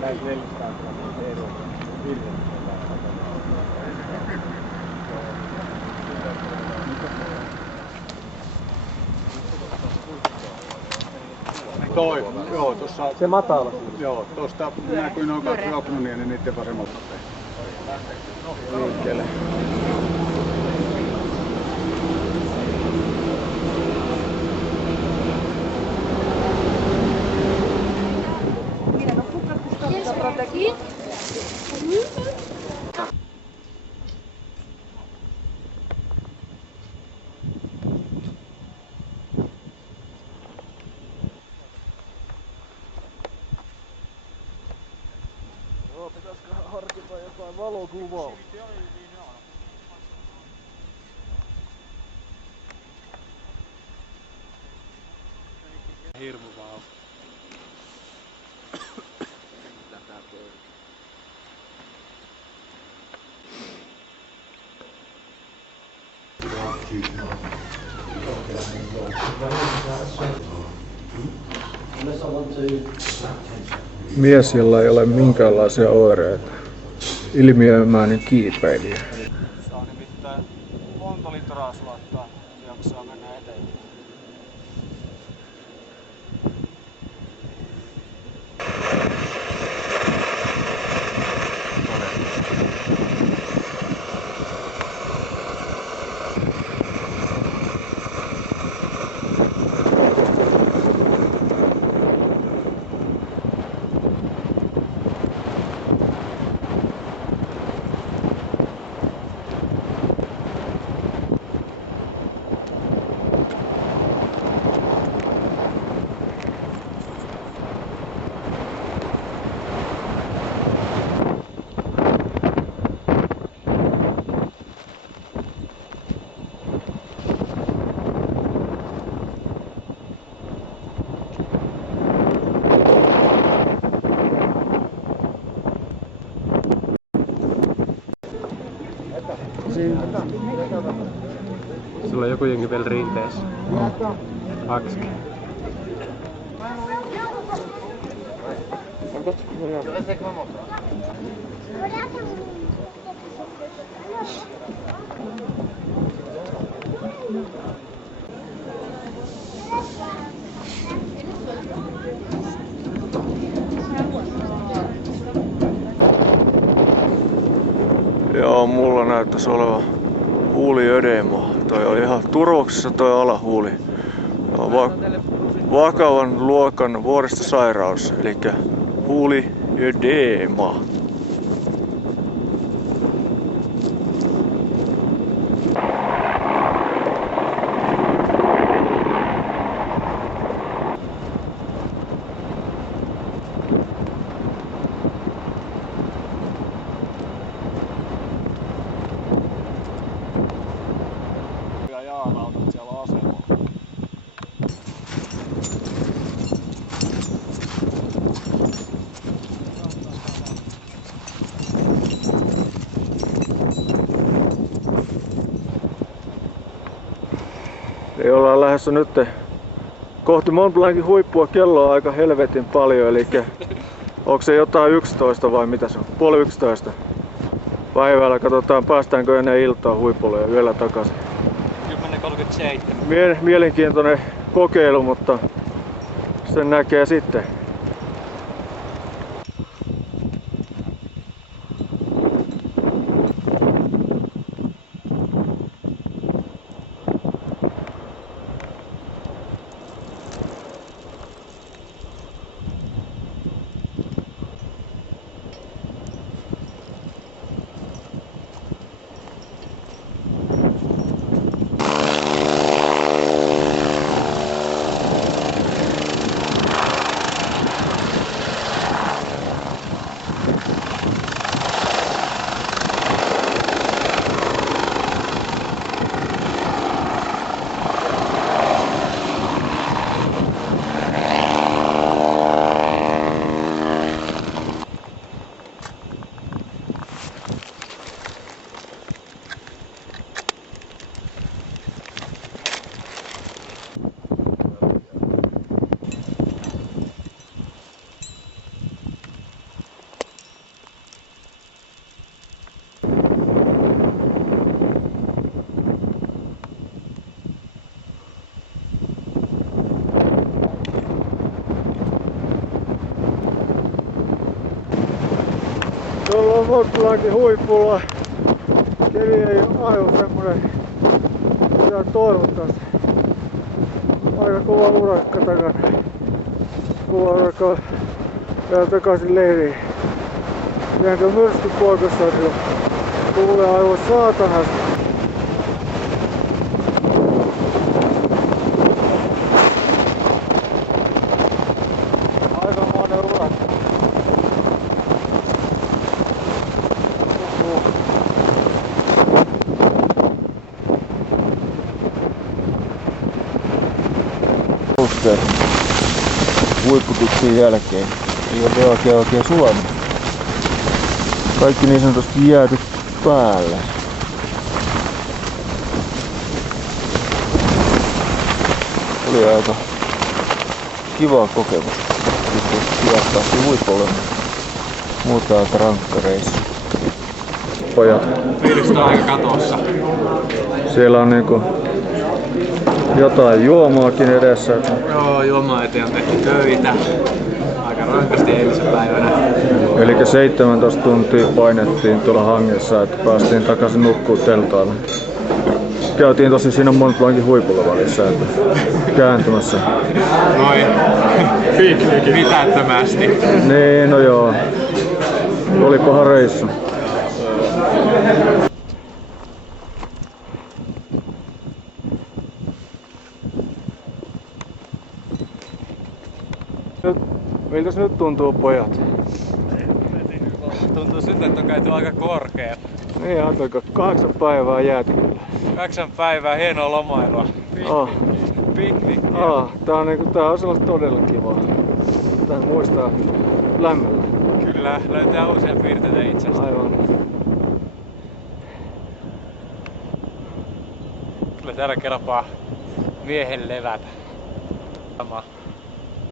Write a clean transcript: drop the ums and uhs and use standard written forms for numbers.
Lähes 400 grammaa eroa virrasta. Joo, tuossa... Se matala. Joo, tuosta näkyy noin 2 rauknunia, niin niiden vasemmalta päin. Liikkeelle. Pitäisikö harkita jotain valokuvaa? Hirmu vaan. Mies, jolla ei ole minkäänlaisia oireita. Ilmiömäinen kiipeilijä. Saa nimittäin monta litraa sulattaa, jaksaa mennä eteenpäin. Sulla on joku jengi vielä rinteessä. Aksi. Joo, mulla näyttäisi olevan huuliödeema. Toi on ihan turvoksessa toi alahuuli. Vakavan luokan vuoristosairaus, eli huuliödeema. Eli ollaan lähdössä nyt kohti Mont Blancin huippua. Kello on aika helvetin paljon, eli onko se jotain 11 vai mitä se on? Puoli 11 päivällä. Katsotaan päästäänkö ennen iltaa huipulle ja yöllä takaisin. 10.37. Mielenkiintoinen kokeilu, mutta sen näkee sitten. Mont Blancin huipulla. Keli ei ole aivan semmonen mitä toivottais. Aika kova urakka takana. Kova urakka vielä takaisin leiriin. Jänkö myrskypoikassa jo tuulee aivan saatanasti. Aikamoinen urakka. Huipputuksien jälkeen ei ole oikein sulanut. Kaikki niin sanotusti jääty päällä. Oli aika kiva kokemus. Sitten päästiin huipulle muuta aika rankka reissu. Pojat. Fiilis on aika katossa. Siellä on niinku jotain juomaakin edessä. Joo, juomaa eteen on tehty töitä. Aika rankasti eilisen päivänä. Eli 17 tuntia painettiin tuolla hangessa, että päästiin takaisin nukkuu teltaalle. Käytiin tosi siinä Mont Blancin huipulla välissä, että kääntymässä. Noin. Mitättömästi. Niin, no joo. Oli paha reissu. Miltäs nyt tuntuu, pojat? Tuntuu siltä, että on käyty aika korkealla. Niin, ajatelkaa, 8 päivää jääty kyllä. 8 päivää, hienoa lomailua. Piknikkiä. Tää on sellaista todella kivaa. Tää muistaa lämmöllä. Kyllä, löytää uusia piirteitä itsestä. Aivan. Kyllä täällä kelpaa miehen levätä. Sama.